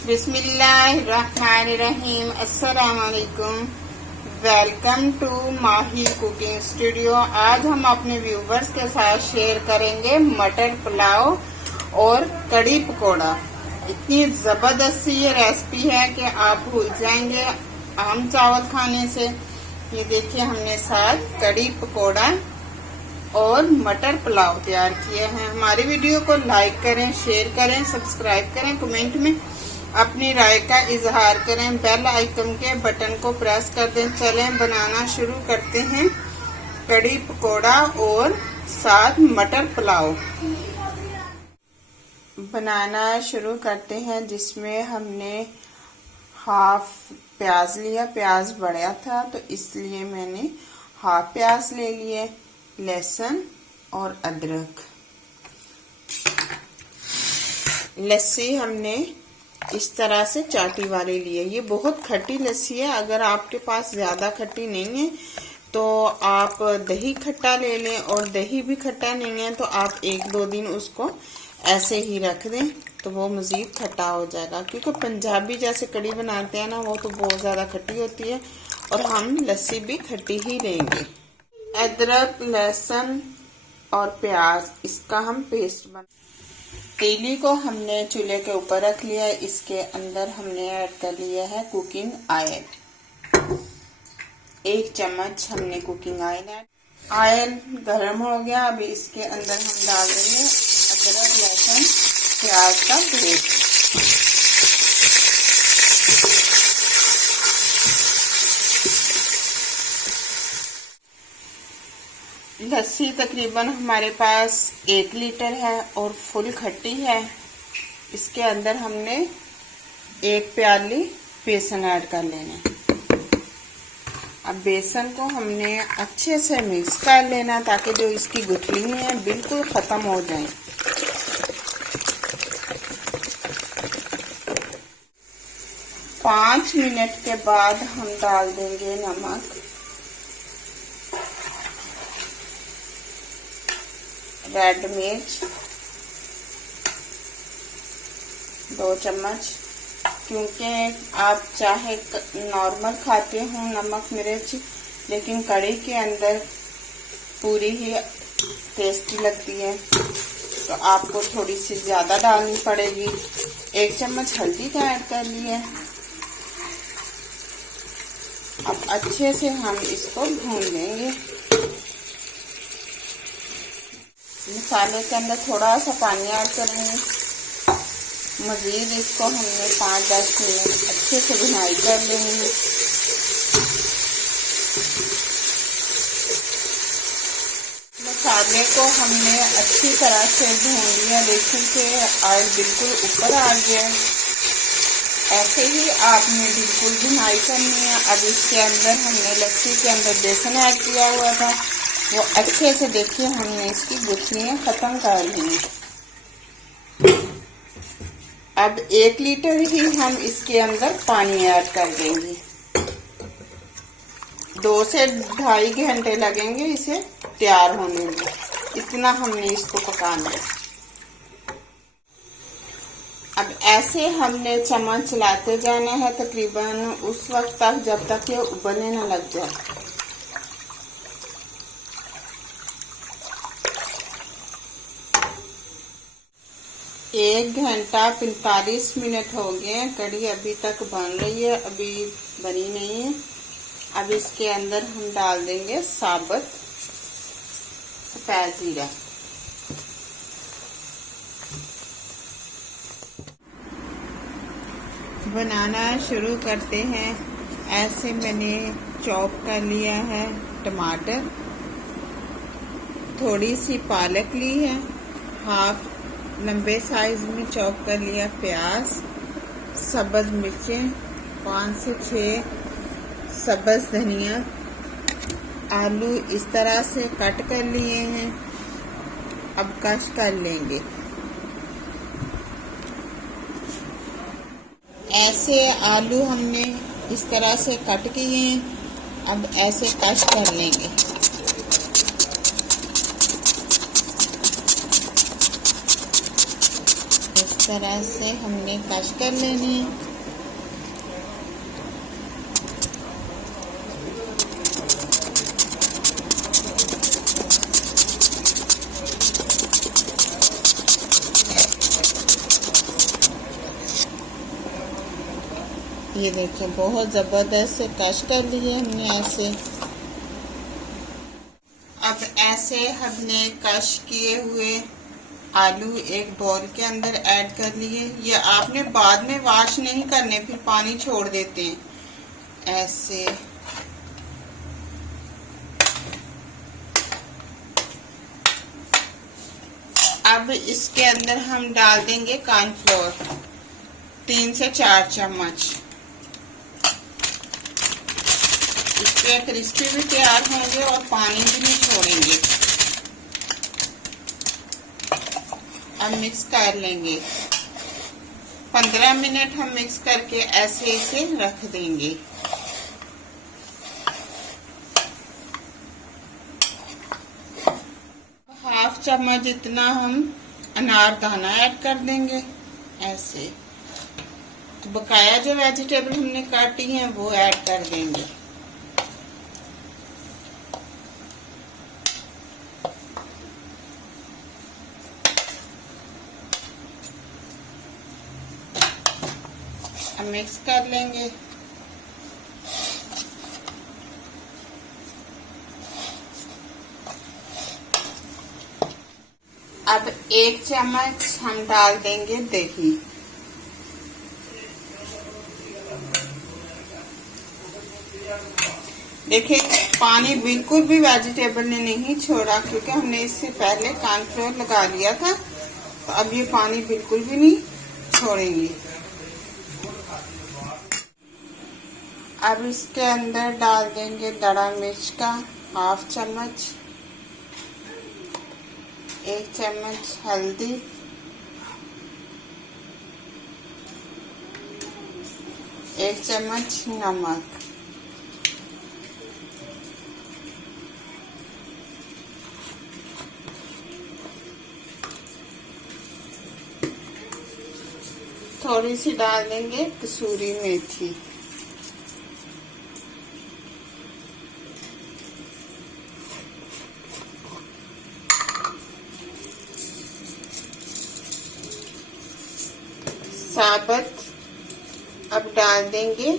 बिस्मिल्लाहिर्रहमानिर्रहीम। अस्सलामुअलैकुम। Welcome to Mahi cooking studio. आज हम अपने व्यूवर्स के साथ शेयर करेंगे मटर पुलाव और कड़ी पकोड़ा। इतनी जबरदस्त ये रेसिपी है कि आप भूल जाएंगे आम चावल खाने से। ये देखिए, हमने साथ कड़ी पकोड़ा और मटर पुलाव तैयार किए हैं। हमारी वीडियो को लाइक करें, शेयर करें, सब्सक्राइब करें, कमेंट में अपनी राय का इजहार करें, बेल आइकन के बटन को प्रेस कर दें। चलें बनाना शुरू करते हैं कड़ी पकोड़ा और साथ मटर पुलाव। बनाना शुरू करते हैं, जिसमें हमने हाफ प्याज लिया। प्याज बड़ा था तो इसलिए मैंने हाफ प्याज ले लिए। लहसुन और अदरक। लस्सी हमने इस तरह से चाटी वाली लिए। ये बहुत खट्टी लस्सी है। अगर आपके पास ज्यादा खट्टी नहीं है तो आप दही खट्टा ले लें, और दही भी खट्टा नहीं है तो आप 1-2 दिन उसको ऐसे ही रख दें तो वो मजीद खट्टा हो जाएगा। क्योंकि पंजाबी जैसे कड़ी बनाते हैं ना, वो तो बहुत ज्यादा खट्टी होती है और हम लस्सी भी खट्टी ही लेंगे। अदरक, लहसुन और प्याज, इसका हम पेस्ट बना। तेली को हमने चूल्हे के ऊपर रख लिया है। इसके अंदर हमने ऐड कर लिया है कुकिंग ऑयल। 1 चम्मच हमने कुकिंग ऑयल ऐड। ऑयल गर्म हो गया। अभी इसके अंदर हम डाल देंगे अदरक, लहसुन, प्याज का पेस्ट। लस्सी तकरीबन हमारे पास 1 लीटर है और फुल खट्टी है। इसके अंदर हमने 1 प्याली बेसन ऐड कर लेना। अब बेसन को हमने अच्छे से मिक्स कर लेना ताकि जो इसकी गुठली है बिल्कुल खत्म हो जाए। पाँच मिनट के बाद हम डाल देंगे नमक, रेड मिर्च 2 चम्मच। क्योंकि आप चाहे नॉर्मल खाते हो नमक मिर्च, लेकिन कड़ी के अंदर पूरी ही टेस्टी लगती है तो आपको थोड़ी सी ज्यादा डालनी पड़ेगी। 1 चम्मच हल्दी का ऐड कर लिया। अब अच्छे से हम इसको भून लेंगे। मसाले के अंदर थोड़ा सा पानी ऐड करेंगे। मजीद इसको हमने 5-10 मिनट अच्छे से भुनाई कर लेंगे। मसाले को हमने अच्छी तरह से भून लिया। देखिए कि ऑयल बिल्कुल ऊपर आ गया। ऐसे ही आपने बिल्कुल भुनाई करनी है। अब इसके अंदर हमने लस्सी के अंदर बेसन ऐड किया हुआ था, वो अच्छे से देखिए हमने इसकी गुठलियां खत्म कर ली। अब 1 लीटर ही हम इसके अंदर पानी ऐड कर देंगे। 2 से 2.5 घंटे लगेंगे इसे तैयार होने में। इतना हमने इसको पकाना है। अब ऐसे हमने चम्मच चलाते जाना है तकरीबन उस वक्त तक जब तक ये उबलने न लग जाए। एक घंटा 45 मिनट हो गए। कड़ी अभी तक बन रही है, अभी बनी नहीं है। अब इसके अंदर हम डाल देंगे साबुत सफेद जीरा। बनाना शुरू करते हैं। ऐसे मैंने चॉप कर लिया है टमाटर, थोड़ी सी पालक ली है, हाफ लंबे साइज में चॉप कर लिया प्याज, सब्ज मिर्चें 5 से 6, सब्ज धनिया, आलू इस तरह से कट कर लिए हैं। अब कश कर लेंगे। ऐसे आलू हमने इस तरह से कट किए हैं। अब ऐसे कश कर लेंगे। तरह से हमने कश कर लेनी है। ये देखिए बहुत ज़बरदस्त से कश कर लिए हमने ऐसे। अब ऐसे हमने कश किए हुए आलू एक बाउल के अंदर ऐड कर लिए। ये आपने बाद में वॉश नहीं करने, फिर पानी छोड़ देते हैं ऐसे। अब इसके अंदर हम डाल देंगे कॉर्नफ्लोर 3 से 4 चम्मच। इसके क्रिस्पी भी तैयार होंगे और पानी भी नहीं छोड़ेंगे। अब मिक्स कर लेंगे। 15 मिनट हम मिक्स करके ऐसे इसे रख देंगे। हाफ चम्मच जितना हम अनारदाना ऐड कर देंगे ऐसे। तो बकाया जो वेजिटेबल हमने काटी हैं वो ऐड कर देंगे। अब मिक्स कर लेंगे। अब 1 चम्मच हम डाल देंगे दही। देखिए पानी बिल्कुल भी वेजिटेबल ने नहीं छोड़ा, क्योंकि हमने इससे पहले कॉर्नफ्लोर लगा लिया था। तो अब ये पानी बिल्कुल भी नहीं छोड़ेंगे। अब इसके अंदर डाल देंगे दड़ा मिर्च का हाफ चम्मच, 1 चम्मच हल्दी, 1 चम्मच नमक, थोड़ी सी डाल देंगे कसूरी मेथी। साबुत अब डाल देंगे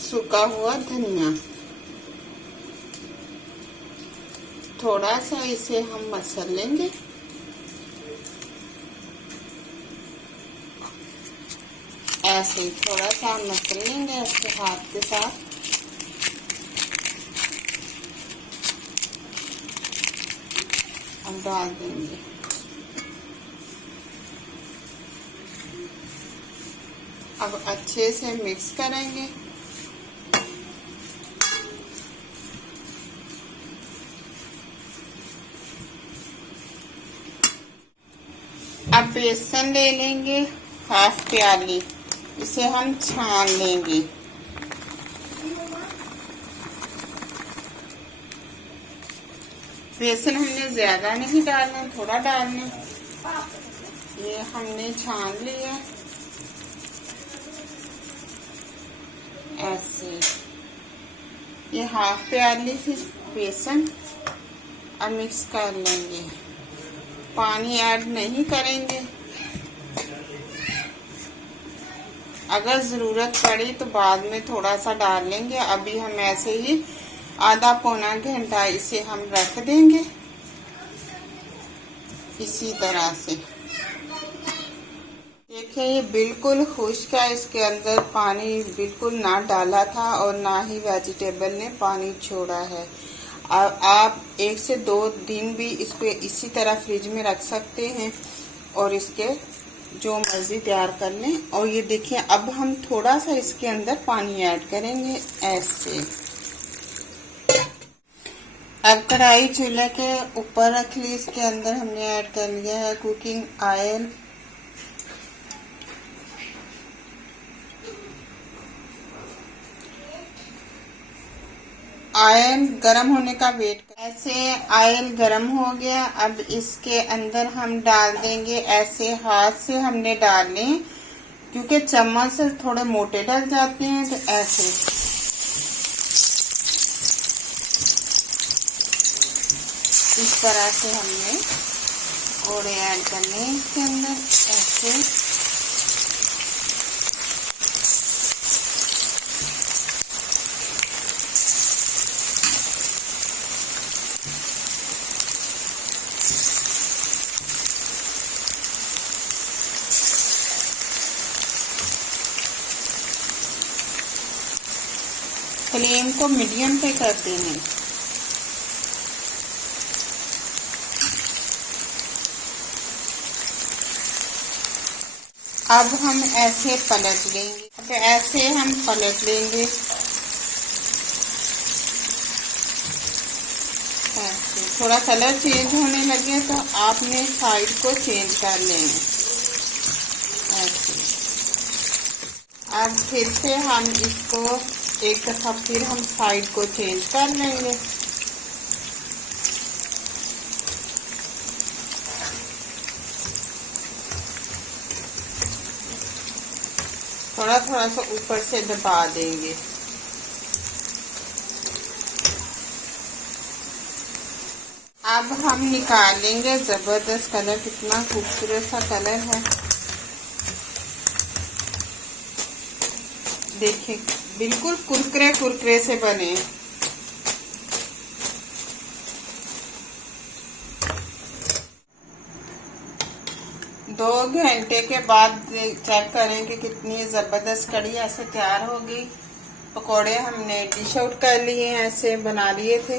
सूखा हुआ धनिया। थोड़ा सा इसे हम मसल लेंगे। ऐसे ही थोड़ा सा मसल लेंगे ऐसे हाथ के साथ। अब डाल देंगे। अब अच्छे से मिक्स करेंगे। अब बेसन ले लेंगे हाफ प्याली, इसे हम छान लेंगे। बेसन हमने ज्यादा नहीं डालना, थोड़ा डालना। ये हमने छान लिया ऐसे। ये हाफ प्याली थी बेसन। अब मिक्स कर लेंगे। पानी ऐड नहीं करेंगे। अगर जरूरत पड़ी तो बाद में थोड़ा सा डाल लेंगे। अभी हम ऐसे ही आधा पौना घंटा इसे हम रख देंगे इसी तरह से। देखिए ये बिल्कुल खुश्क है, इसके अंदर पानी बिल्कुल ना डाला था और ना ही वेजिटेबल ने पानी छोड़ा है। आप 1 से 2 दिन भी इसको इसी तरह फ्रिज में रख सकते हैं और इसके जो मर्जी तैयार कर लें। और ये देखिए अब हम थोड़ा सा इसके अंदर पानी ऐड करेंगे ऐसे। अब कढ़ाई चूल्हे के ऊपर रख ली। इसके अंदर हमने ऐड कर लिया है कुकिंग ऑयल। ऑयल गर्म होने का वेट कर ऐसे ऑयल गरम हो गया। अब इसके अंदर हम डाल देंगे, ऐसे हाथ से हमने डालने, क्योंकि चम्मच से थोड़े मोटे डल जाते हैं, तो ऐसे इस तरह से हमने कोड़े ऐड करने हैं इसके अंदर ऐसे। फ्लेम को मीडियम पे कर देंगे। अब हम ऐसे पलट लेंगे। अब ऐसे हम पलट लेंगे ऐसे। थोड़ा कलर चेंज होने लगे तो आपने साइड को चेंज कर लेंगे ऐसे। अब फिर से हम इसको एक दफा फिर हम साइड को चेंज कर लेंगे। थोड़ा थोड़ा सा ऊपर से दबा देंगे। अब हम निकाल लेंगे। जबरदस्त कलर, कितना खूबसूरत सा कलर है, देखिए बिल्कुल कुरकुरे कुरकुरे से बने। दो घंटे के बाद चेक करें कि कितनी जबरदस्त कड़ी ऐसे तैयार हो गई। पकोड़े हमने डिश आउट कर लिए, ऐसे बना लिए थे,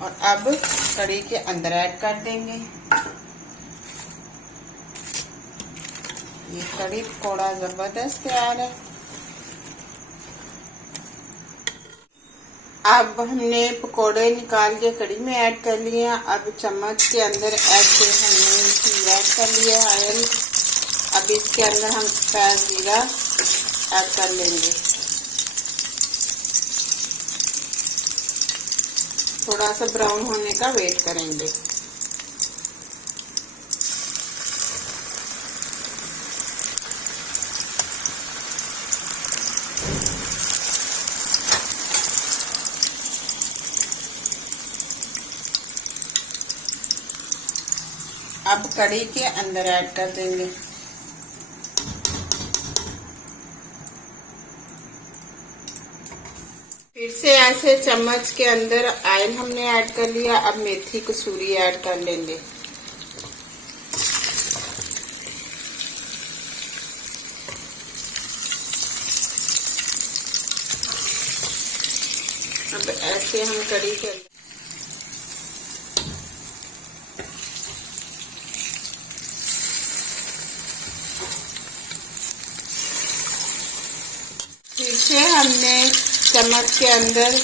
और अब कड़ी के अंदर ऐड कर देंगे। ये कड़ी पकोड़ा जबरदस्त तैयार है। अब हमने पकोड़े निकाल के कड़ी में ऐड कर लिए हैं। अब चम्मच के अंदर ऐसे हमने ऐड कर लिया ऑयल। अब इसके अंदर हम सफेद जीरा ऐड कर लेंगे। थोड़ा सा ब्राउन होने का वेट करेंगे। अब कड़ी के अंदर ऐड कर देंगे। फिर से ऐसे चम्मच के अंदर ऑयल हमने ऐड कर लिया। अब मेथी कसूरी ऐड कर लेंगे। अब ऐसे हम कड़ी के अंदर फिर से हमने चम्मच के अंदर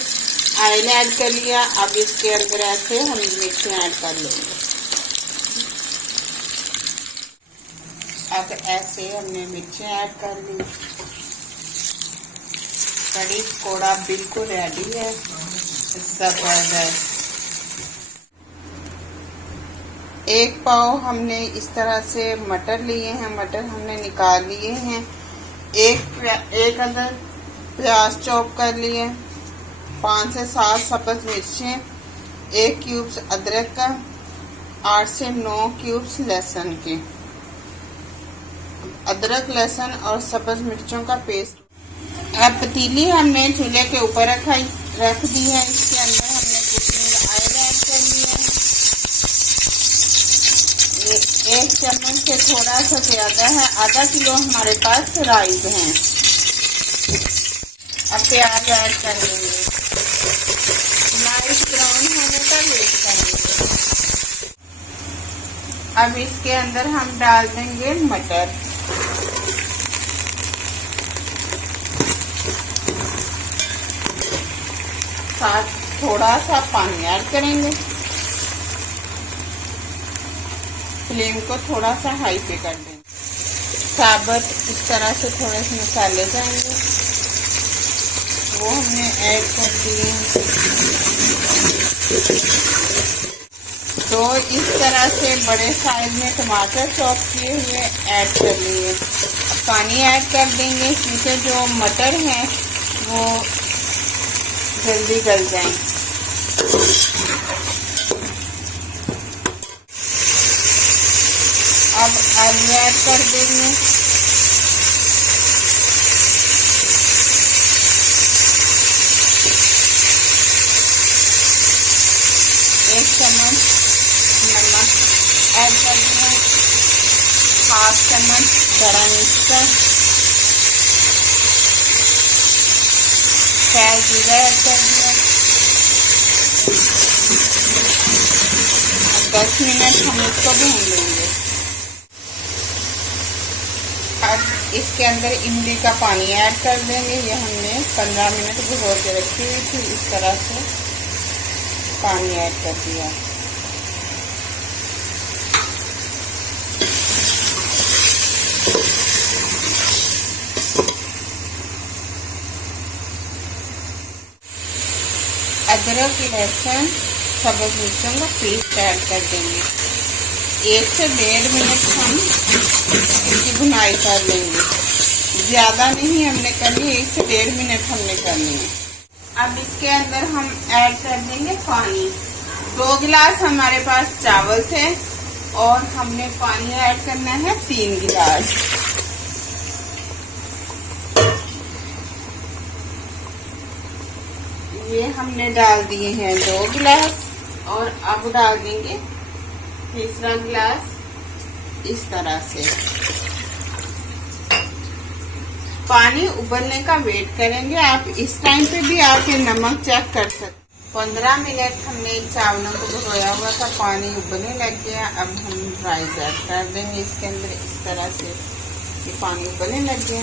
ऑयल ऐड कर लिया। अब इसके अंदर ऐसे हम मिर्ची ऐड कर लेंगे। अब ऐसे हमने मिर्ची ऐड कर ली। कड़ी पकोड़ा बिल्कुल रेडी है, जबरदस्त। एक पाव हमने इस तरह से मटर लिए हैं, मटर हमने निकाल लिए हैं। एक अदर प्याज चॉप कर लिए, 5 से 7 सब्ज मिर्चें, 1 क्यूब्स अदरक का, 8 से 9 क्यूब्स लहसुन के। अदरक, लहसुन और सब्ज मिर्चों का पेस्ट। अब पतीली हमने चूल्हे के ऊपर रख दी है। इसके अंदर हमने कुकिंग ऑयल ऐड कर लिया है। 1 चम्मच से थोड़ा सा ज्यादा है, आधा किलो हमारे पास राइस हैं। अब प्याज ऐड कर देंगे, लाइट ब्राउन होने का वेट करेंगे। अब इसके अंदर हम डाल देंगे मटर। साथ थोड़ा सा पानी ऐड करेंगे। फ्लेम को थोड़ा सा हाई पे कर देंगे। साबुत इस तरह से थोड़े से मसाले जाएंगे, वो हमने ऐड कर दिए। तो इस तरह से बड़े साइज में टमाटर चॉप किए हुए ऐड कर लिए। अब पानी ऐड कर देंगे क्योंकि जो मटर हैं वो जल्दी गल जाएं। अब आलू ऐड कर देंगे। एक चम्मच नमक ऐड कर दिया, हाफ चम्मच गरम मसाला, फ्रेश जीरा ऐड कर दिया। 10 मिनट हम इसको भून लेंगे। अब इसके अंदर इमली का पानी ऐड कर देंगे। ये हमने 15 मिनट भिगो के रखी हुई थी। इस तरह से पानी ऐड कर दिया। अदरक लहसुन सब्ज़ मिर्चों का पेस्ट ऐड कर देंगे। 1 से 1.5 मिनट हम इसकी भुनाई कर लेंगे। ज़्यादा नहीं हमने करनी, 1 से 1.5 मिनट हमने करनी है। अब इसके अंदर हम ऐड कर देंगे पानी। 2 गिलास हमारे पास चावल थे और हमने पानी ऐड करना है 3 गिलास। ये हमने डाल दिए हैं 2 गिलास और अब डाल देंगे तीसरा गिलास। इस तरह से पानी उबलने का वेट करेंगे। आप इस टाइम पे भी आके नमक चेक कर सकते। 15 मिनट हमने चावलों को भिगोया हुआ था, पानी उबलने लग गया। अब हम राइस ऐड कर देंगे इसके अंदर। इस तरह से ये पानी उबलने लग गया।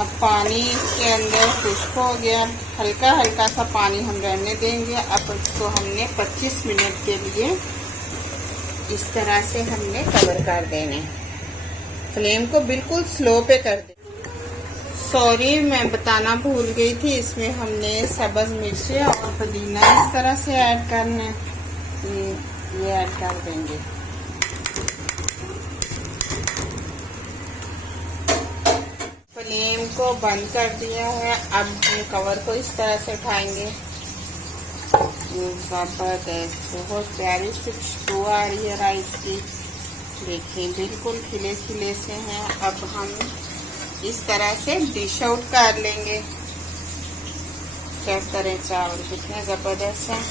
अब पानी इसके अंदर खुश्क हो गया, हल्का हल्का सा पानी हम रहने देंगे। अब इसको हमने 25 मिनट के लिए इस तरह से हमने कवर कर देने। फ्लेम को बिल्कुल स्लो पे कर दे। सॉरी, मैं बताना भूल गई थी, इसमें हमने सब्ज़ मिर्ची और पुदीना इस तरह से ऐड करना है। ये ऐड कर देंगे। फ्लेम को बंद कर दिया है। अब हम कवर को इस तरह से उठाएंगे। जबरदस्त, बहुत प्यारी सी खुशबू आ रही है राइस की। देखिए बिल्कुल खिले खिले से हैं। अब हम इस तरह से डिश आउट कर लेंगे। चेक करें चावल कितने जबरदस्त हैं।